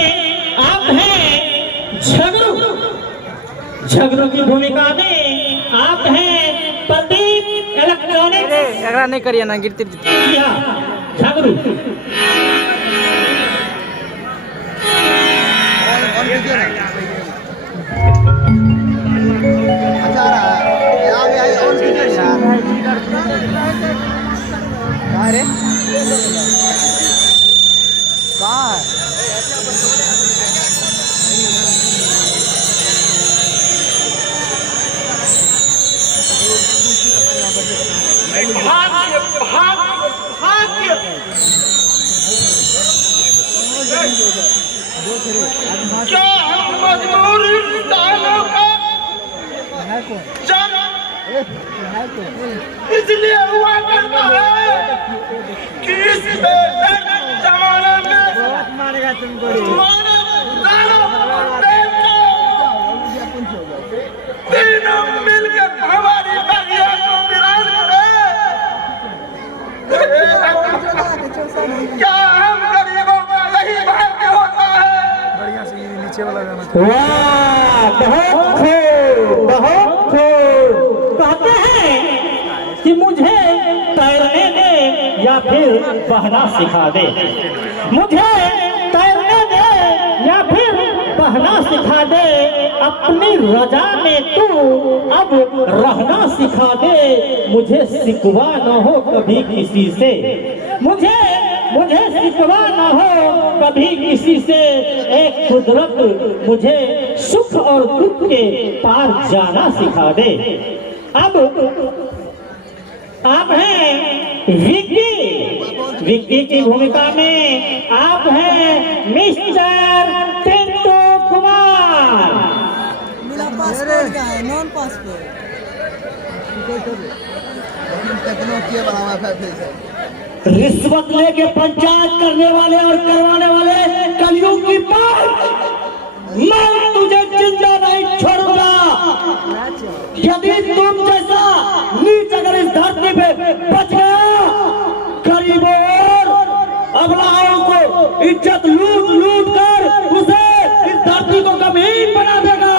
में आप हैं झगड़ू, झगड़ू की भूमिका में आप हैं प्रदीप इलेक्ट्रॉनिक्स। अगला नहीं करिए ना, गिरती झगड़ू। अरे क्या हम मजबूर इंसानों का जन्म इसलिए हुआ करता है कि इस जमाने में तीनों मिलकर हमारी बगिया को वीरान करे। क्या हम गरीबों का यही भाग्य होता है? बढ़िया से नीचे वाला गाना। वाह, बहुत खूब, बहुत खूब। कहते हैं कि मुझे तैरने दे या फिर बहना सिखा दे, मुझे तैरने दे या फिर बहना सिखा दे, अपनी रजा में तू अब रहना सिखा दे। मुझे सिकवा न हो कभी किसी से, मुझे सिकवा न हो कभी किसी से। एक कुदरत मुझे सुख और दुख के पार जाना सिखा दे। अब आप हैं विक्की, विक्की की भूमिका में आप हैं मिस्टर पिंटू कुमार। पासपोर्ट क्या है? नॉन पासपोर्ट रिश्वत लेके पंचायत करने वाले और करवाने वाले कलयुग की बात, मैं तुझे जिंदा नहीं छोड़ूंगा। यदि तुम जैसा नीच अगर इस धरती पे बच गया, गरीबों और अबलाओं को इज्जत लूट लूट कर उसे इस धरती को गंभीर बना देगा।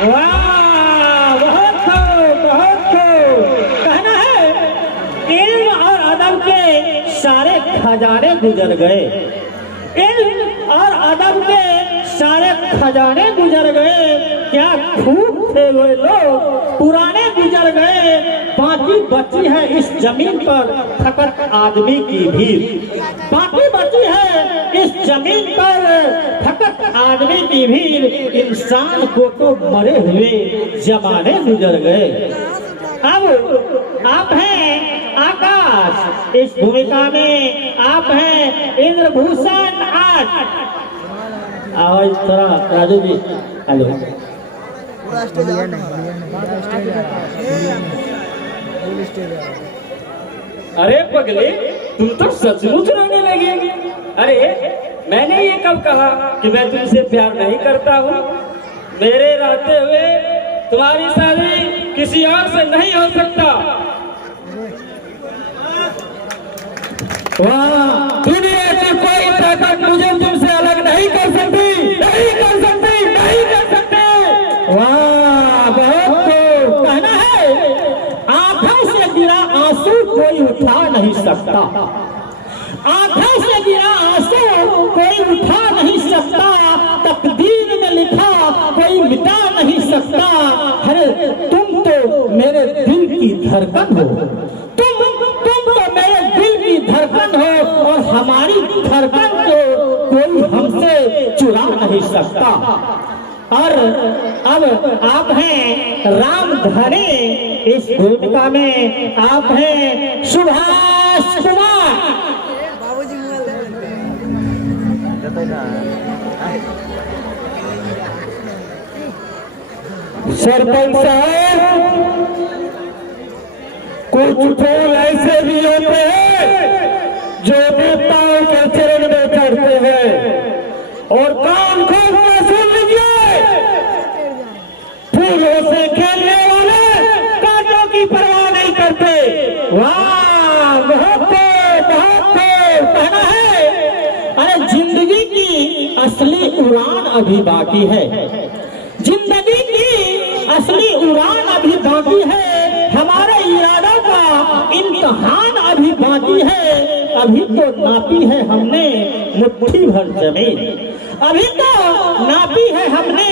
वाह, बहुत खूब, बहुत खूब। कहना है इल्म और अदब के सारे खजाने गुजर गए, इल्म और अदब के सारे खजाने गुजर गए। क्या खूब थे वे लोग पुराने गुजर गए, बाकी बची है इस जमीन पर फकत आदमी की भीड़, बाकी बची है इस जमीन पर फकत आदमी की भीड़। इंसान को तो मरे हुए जमाने गुजर गए। अब आप हैं आकाश, इस भूमिका में आप हैं इंद्रभूषण आर्ट। आवाज थोड़ा राजू जी, हेलो। अरे पगले, तुम तो सचमुच रोने लगे। अरे मैंने ये कब कहा कि मैं तुमसे प्यार नहीं करता हूँ? मेरे रहते हुए तुम्हारी शादी किसी और से नहीं हो सकता। वाह, दुनिया की कोई ताकत मुझे तुमसे अलग नहीं कर सकती, नहीं कर सकती, नहीं कर सकती। वाह, बहुत खूब। कहना है आंखों से गिरा आंसू कोई उठा नहीं सकता, आंखों से गिरा आंसू कोई उठा नहीं सकता, तकदीर में लिखा कोई मिटा नहीं सकता। अरे तुम तो मेरे दिल की धड़कन हो, तुम तो मेरे दिल की धड़कन हो, और हमारी धड़कन को कोई हमसे चुरा नहीं सकता। और अब आप हैं रामधनी, इस भूमिका में आप हैं सुभाष कुमार। सरपंच साहब, कुछ फूल ऐसे भी होते हैं जो नेताओं के चरण में चढ़ते हैं, और कान खोल कर सुन लीजिए, फूलों से खेलने वाले कांटों की परवाह नहीं करते। वाह, बहुत बहुत कहना है। अरे जिंदगी की असली अभी बाकी है, जिंदगी की असली उड़ान अभी बाकी है, हमारे इरादों का इम्तिहान अभी बाकी है। अभी तो नापी है हमने मुट्ठी भर जमीन, अभी तो नापी है हमने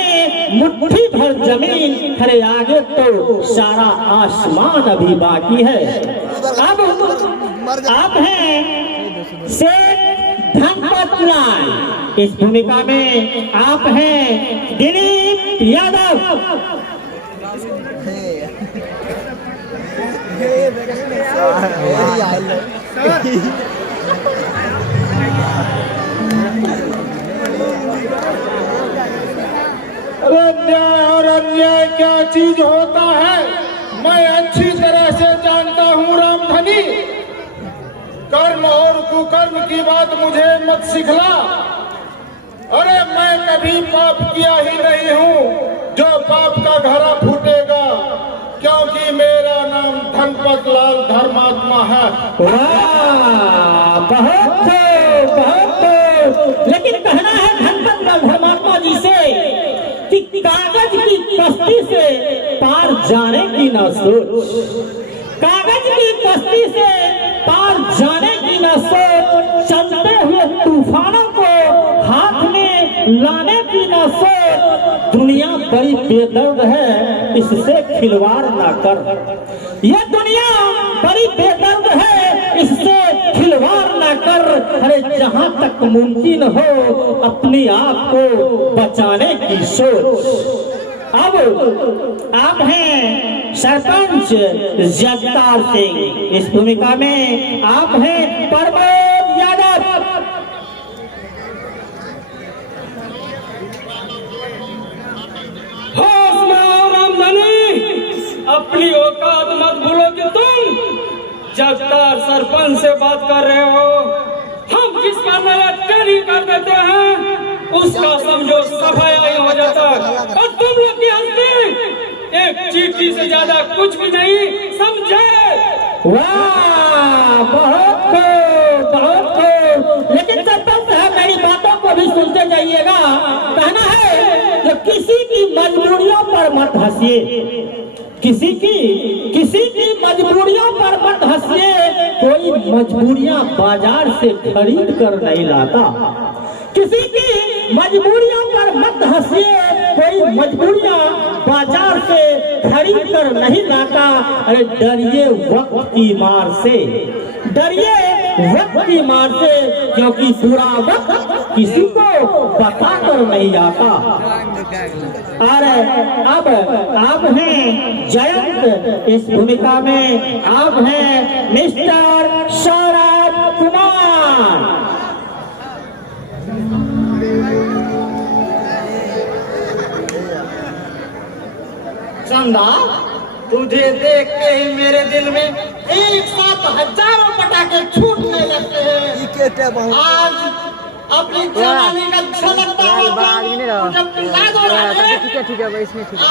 मुट्ठी भर जमीन, अरे आगे तो सारा आसमान अभी बाकी है। अब आप हैं शेख धनपत लाल, इस भूमिका में आप हैं दिलीप यादव। अरे न्याय और अन्याय क्या चीज होता है मैं अच्छी तरह से जानता हूँ रामधनी। कर्म और कुकर्म की बात मुझे मत सिखला। अरे मैं कभी पाप किया ही नहीं हूँ जो पाप का घड़ा फूटेगा, क्योंकि मेरा नाम धनपत लाल धर्मात्मा है। वाह, बहुत लेकिन कहना है धनपत लाल धर्मात्मा जी से कि कागज की कश्ती से पार जाने की न सोच, कागज की कश्ती से पार जाने की न सोच, चलते हुए तूफानों को हाथ में लाने की न सोच। दुनिया बड़ी बेदर्द है, इससे खिलवाड़ ना कर, यह दुनिया बड़ी बेदर्द है, इससे खिलवाड़ ना कर। अरे जहां तक मुमकिन हो अपने आप को बचाने की सोच। अब आप हैं सरपंच जगतार सिंह, इस भूमिका में आप हैं प्रमोद यादव। अपनी औकात मत भूलो कि तुम जगतार सरपंच से बात कर रहे हो। हम जिस पर नजर कर देते हैं उसका समझो सफाई हो जाता है, और तुम लोग की हस्ती एक चीटी से ज्यादा कुछ भी नहीं, समझे? वाह, बहुत लेकिन सरपंच साहब मेरी बातों को भी सुनते जाइएगा। कहना है कि किसी की मजबूरियों पर मत हंसिए, किसी की मजबूरियों पर मत हंसिए। कोई मजबूरियां बाजार से खरीद कर नहीं लाता, किसी की मजबूरियों पर मत हंसिए। कोई मजबूरियां बाजार से खरीद कर नहीं लाता। अरे डरिए वक्त की मार से, डरिए वक्त की मार से, क्योंकि बुरा वक्त किसी को बता कर नहीं आता। अरे अब आप हैं जयंत, इस भूमिका में आप हैं मिस्टर सौरभ कुमार। चंदा, तुझे देखते ही मेरे दिल में एक साथ हजारों पटाखे छूटने लगते हैं। आज अपनी जवानी का झलकता हुआ जब पिला दो राजे, ठीक है भाई, इसमें ठीक है।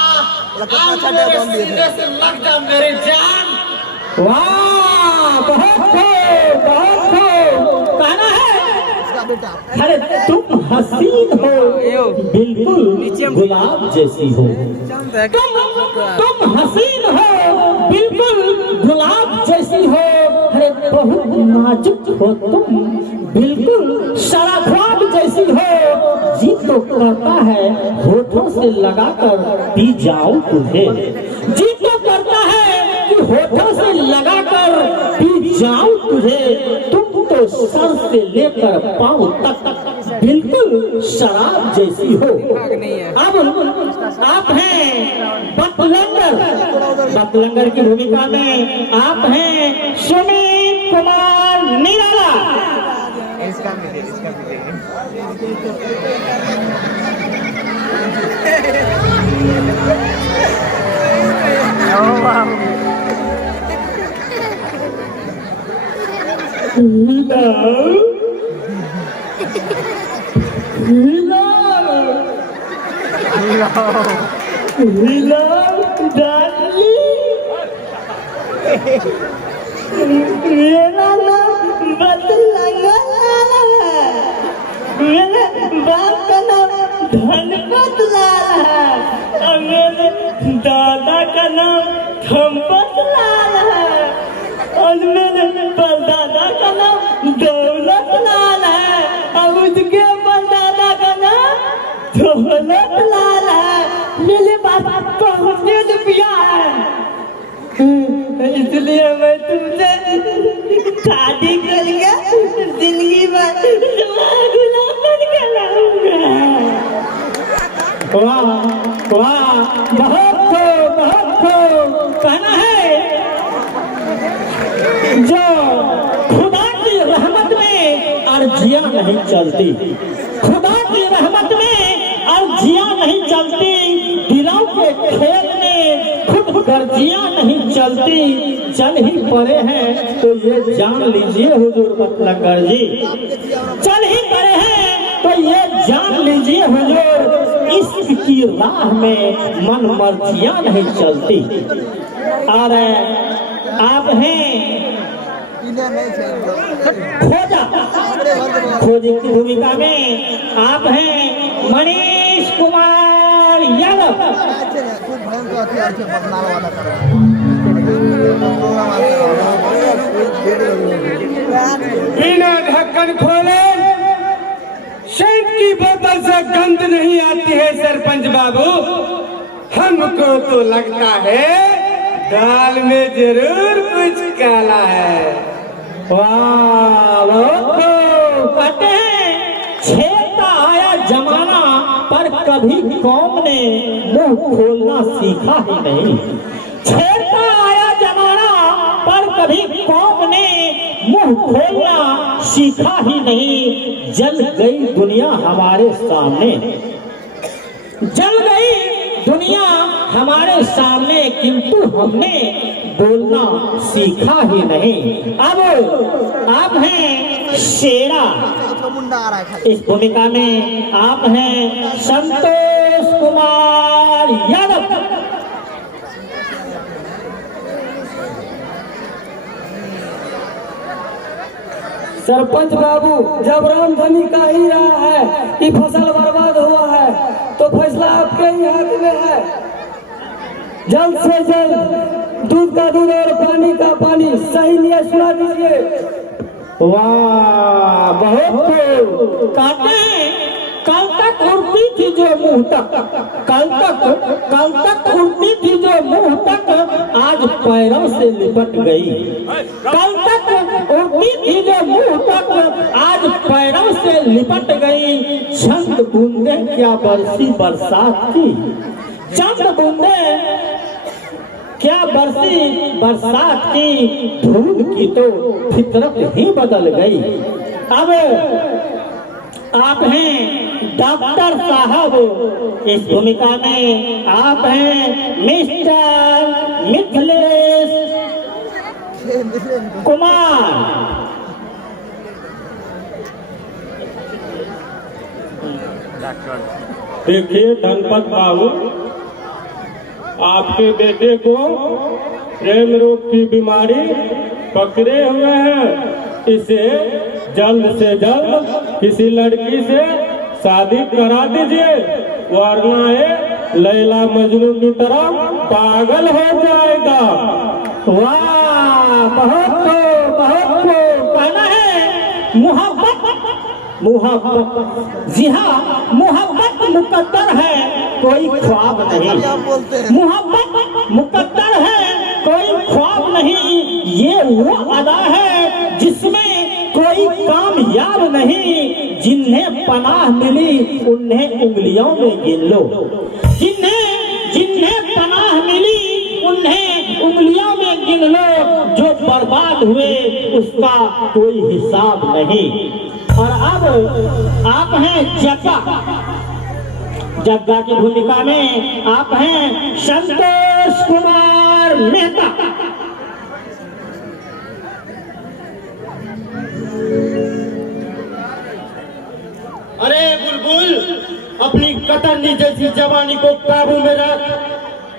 आज मेरे सीने से लग जा मेरी जान। वाह, बहुत कहना है। अरे तुम हसीन हो, बिल्कुल गुलाब जैसी हो। तुम हसीन हो, बिल्कुल गुलाब जैसी हो। अरे बहुत नाजुक हो तुम, बिल्कुल शराब जैसी हो। जी तो करता है होठों से लगाकर पी जाऊं तुझे, जी तो करता है कि होठों से लगाकर पी जाऊं तुझे। तुम तो सर से लेकर पांव तक बिल्कुल शराब जैसी हो। अब आप हैं बतलंगर की भूमिका में आप हैं सुमित कुमार निराला। मेरा नाम बतलंगर है, मेरे बाप का नाम धन इसलिए मैं तुमसे शादी कर लिया, जिंदगी भर तुम्हारा गुलाम बन के रहूंगा। वाह वाह, बहुत कहना है जो खुदा की रहमत में अर्जियां नहीं चलती, खुदा की रहमत में अर्जियां नहीं चलती, दिलों के खेल में खुद गर्जियां नहीं चलती, चल ही पड़े हैं तो ये जान लीजिए हुजूर मतलब गर्जी, चल ही पड़े हैं तो ये जान लीजिए हुजूर, इश्क की राह में मन मर्जियां नहीं चलती। और आप हैं खोजा, खोजी की भूमिका में आप हैं मनीष कुमार यादव। बिना ढक्कन खोले शहद की बोतल से गंध नहीं आती है सरपंच बाबू, हमको तो लगता है दाल में जरूर कुछ काला है। वाह, कहते हैं छेड़ता आया जमाना पर कभी कौम ने मुंह खोलना सीखा ही नहीं, छेड़ता आया जमाना पर कभी कौम ने मुंह खोलना सीखा ही नहीं। जल गई दुनिया हमारे सामने, जल गई दुनिया हमारे सामने, किंतु हमने बोलना सीखा ही नहीं। अब आप हैं शेरा, इस भूमिका में आप हैं संतोष कुमार यादव। सरपंच बाबू, जब रामधनी का ही रहा है कि फसल बर्बाद हुआ है तो फैसला आपके ही हाथ में है। जल्द से जल्द दूध का दूध और पानी का पानी सही नियत सुना दीजिए। वाह, बहुत कहते हैं कल तक उड़ती थी जो मुंह तक, कल तक उड़ती थी जो मुंह तक, आज पैरों से लिपट गई। कल तक उड़ती थी जो मुंह तक, आज पैरों से लिपट गई। चंद बूंदे क्या बरसी बरसात की, चंद बूंदे क्या बरसी बरसात की, धूल की तो फितरत ही बदल गई। अब आप हैं डॉक्टर साहब, इस भूमिका में आप हैं मिस्टर मिथिलेश कुमार। देखिए धनपत बाबू, आपके बेटे को प्रेम रोग की बीमारी पकड़े हुए हैं, इसे जल्द से जल्द किसी लड़की से शादी करा दीजिए, वरना ये लैला मजनू की तरह पागल हो जाएगा। वाह, बहुत कहना है मोहब्बत, जी हाँ, मोहब्बत मुकद्दर है कोई ख्वाब नहीं, मोहब्बत मुकद्दर है कोई ख्वाब नहीं। ये वो अदा है जिसमें कोई कामयाब नहीं, जिन्हें पनाह मिली उन्हें उंगलियों में गिन लो, जिन्हें पनाह मिली उन्हें उंगलियों में गिन लो, जो बर्बाद हुए उसका कोई हिसाब नहीं। और अब आप हैं जग्गा की भूमिका में आप हैं संतोष कुमार मेहता। अरे बुलबुल, अपनी कतरनी जैसी जवानी को काबू में रख,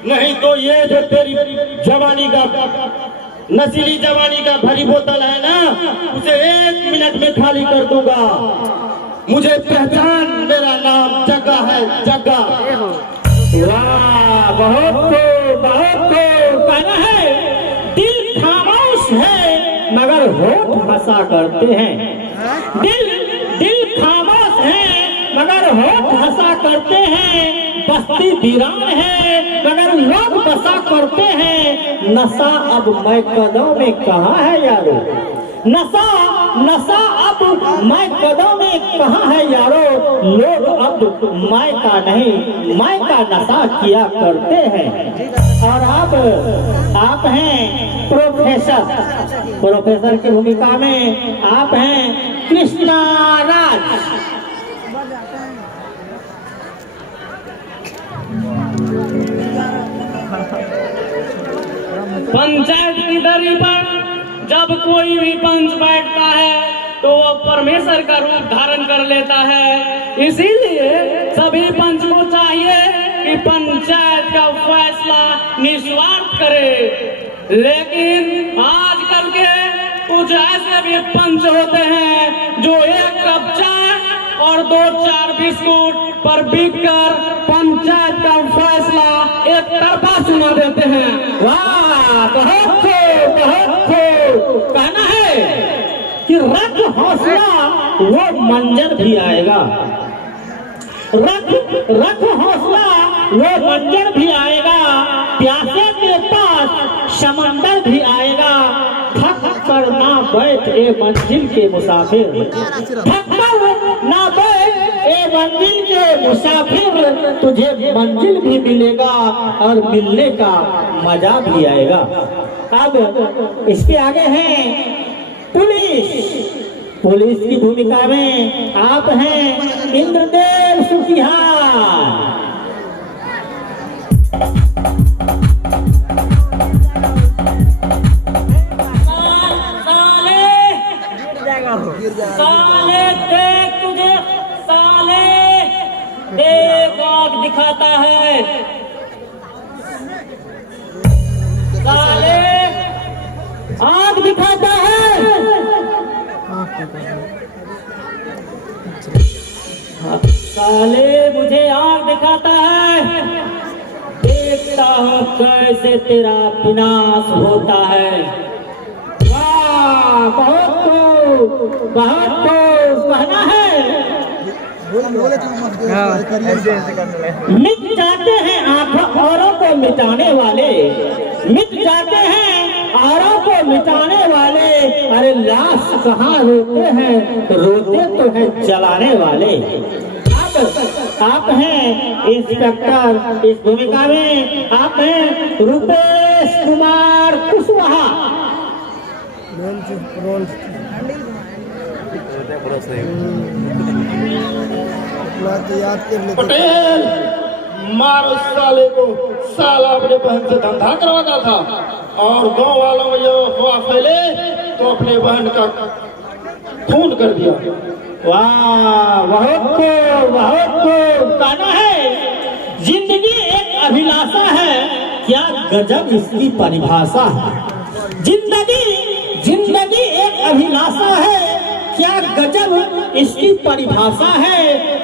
नहीं तो ये जो तेरी जवानी का नशीली जवानी का भरी बोतल है ना, उसे 1 मिनट में खाली कर दूंगा। मुझे पहचान, मेरा नाम जग्गा है, जग्गा। वाह, बहुत कहना है दिल खामोश है मगर होठ हंसा करते हैं, दिल खामोश है मगर होठ हंसा करते हैं, बस्ती वीरान है मगर लोग बसा करते हैं, नशा अब मैं कदों में कहाँ है यारो, नशा नशा अब मैं कदों में कहाँ है यारो, लोग अब मैं का नहीं मैं का नशा किया करते हैं। और आप हैं प्रोफेसर, प्रोफेसर की भूमिका में आप हैं कृष्णा राज। पंचायत की दरी पर जब कोई भी पंच बैठता है तो वो परमेश्वर का रूप धारण कर लेता है। इसीलिए सभी पंच को चाहिए कि पंचायत का फैसला निस्वार्थ करे। लेकिन आजकल के कुछ ऐसे भी पंच होते हैं जो एक कप चाय और 2-4 बिस्कुट पर बिककर पंचायत का फैसला एक तरफा सुना देते हैं। वाह, बहुत कहना है कि रख हौसला वो मंजर भी आएगा, रख हौसला वो मंजर भी आएगा, प्यासे के पास समंदर भी आएगा। थक कर ना बैठ ए मंजिल के मुसाफिर, थक कर ना बैठ ए मंजिल के मुसाफिर, तुझे मंजिल भी मिलेगा और मिलने का मजा भी आएगा। अब इसके आगे हैं पुलिस, पुलिस की भूमिका में आप हैं इंद्रदेव सुखिहार। साले देख तुझे, साले देख आग दिखाता है, साले आग दिखाता है। साले मुझे आग दिखाता है, देखता हूँ कैसे तेरा विनाश होता है। वाह, बहुत कहना है। मिट जाते हैं आंखों औरों को मिटाने वाले, मिट जाते हैं औरों को मिटाने वाले। अरे लाश कहाँ रोते हैं, रोते तो हैं जलाने वाले। आप हैं इंस्पेक्टर, इस भूमिका में आप हैं रुपेश कुमार कुशवाहा। पटेल मार उस साले को, साला अपने बहन से धंधा करवाता था और गांव वालों में जो अफवाह फैले तो अपने बहन का खून कर दिया। वाह, बहुत कहना है। जिंदगी एक अभिलाषा है, क्या गजब इसकी परिभाषा है। जिंदगी एक अभिलाषा है, क्या गजब इसकी परिभाषा है।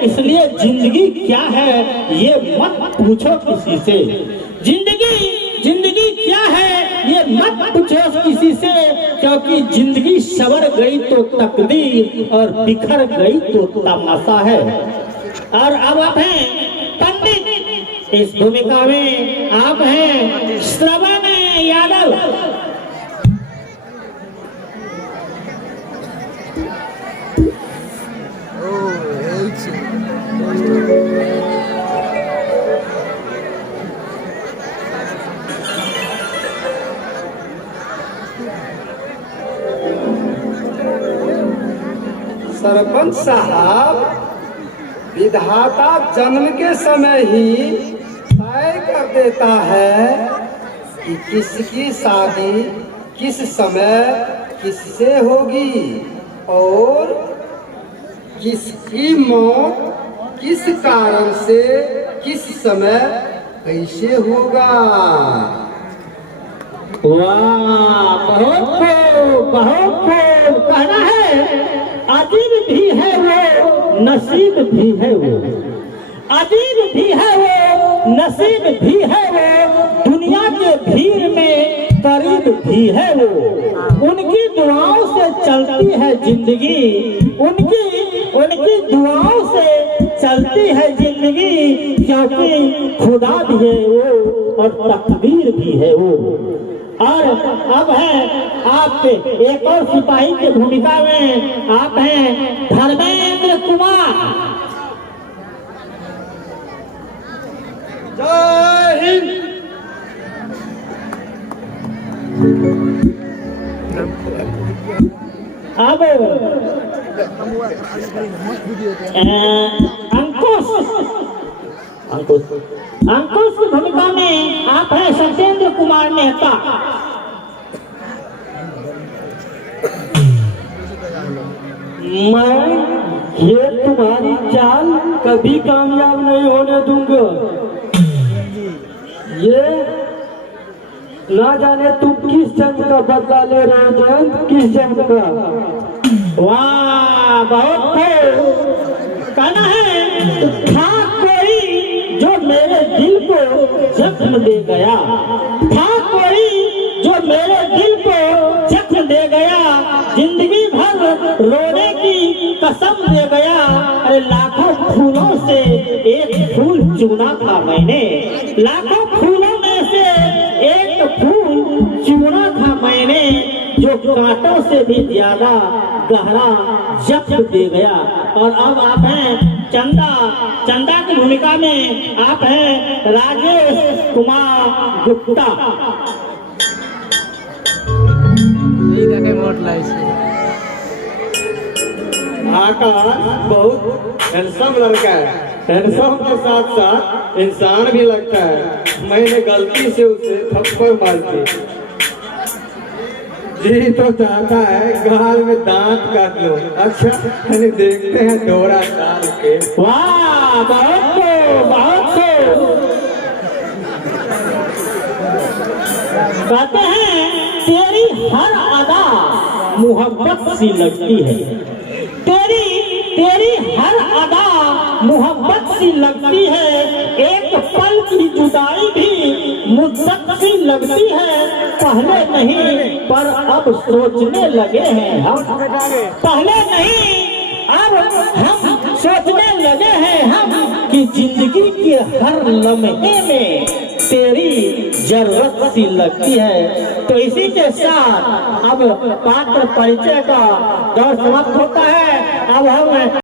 इसलिए जिंदगी क्या है ये मत पूछो किसी से, जिंदगी क्या है ये मत पूछो किसी से, क्योंकि जिंदगी सवर गई तो तकदीर और बिखर गई तो तमाशा है। और अब आप हैं पंडित, इस भूमिका में आप हैं श्रवण यादव। सरपंच साहब, विधाता जन्म के समय ही तय कर देता है कि किसकी शादी किस समय किससे होगी और किसकी मौत किस कारण से किस समय कैसे होगा। वाह, बहुत कहना है। अजीब भी है वो, नसीब भी है वो, अजीब भी है वो, नसीब भी है वो, दुनिया के भीड़ में करीब भी है वो। उनकी दुआओं से चलती है जिंदगी, उनकी दुआओं से चलती है जिंदगी, क्योंकि खुदा भी है वो और तकदीर भी है वो। और अब है आप एक और सिपाही की भूमिका में, आप हैं धर्मेंद्र कुमार। जय हिंद। अब अंकुश की भूमिका में आप हैं सत्येंद्र कुमार मेहता। मैं ये तुम्हारी चाल कभी कामयाब नहीं होने दूंगा। ये ना जाने तुम किस जंग का बदला ले रहे हो जयंत, किस जंग का। वाह, बहुत कहना है था कोई जो मेरे दिल को जख्म दे गया, था कोई जो मेरे दिल को जख्म दे गया, जिंदगी भर रोने की कसम दे गया। अरे लाखों फूलों से एक फूल चुना था मैंने, लाखों फूलों में से एक फूल चुना था मैंने, जो कांटों से भी ज्यादा गहरा जख्म दे गया। और अब आप हैं चंदा की भूमिका में आप हैं राजेश कुमार गुप्ता। आकाश बहुत हैंडसम लड़का है, हैंडसम के साथ साथ इंसान भी लगता है। मैंने गलती से उसे थप्पड़ मार दी। जी तो चाहता है गाल में दांत काट लो। अच्छा देखते हैं डोरा डाल के। वाह, बहुत कहते हैं तेरी हर अदा मोहब्बत सी लगती है, तेरी हर अदा मोहब्बत सी लगती है, एक पल की जुदाई भी मुद्दत सी लगती है। पहले नहीं पर अब सोचने लगे हैं हम, पहले नहीं अब हम सोचने लगे हैं हम, कि जिंदगी के हर लम्हे में तेरी जरूरत सी लगती है। तो इसी के साथ अब पात्र परिचय का दौर समाप्त होता है। अब हम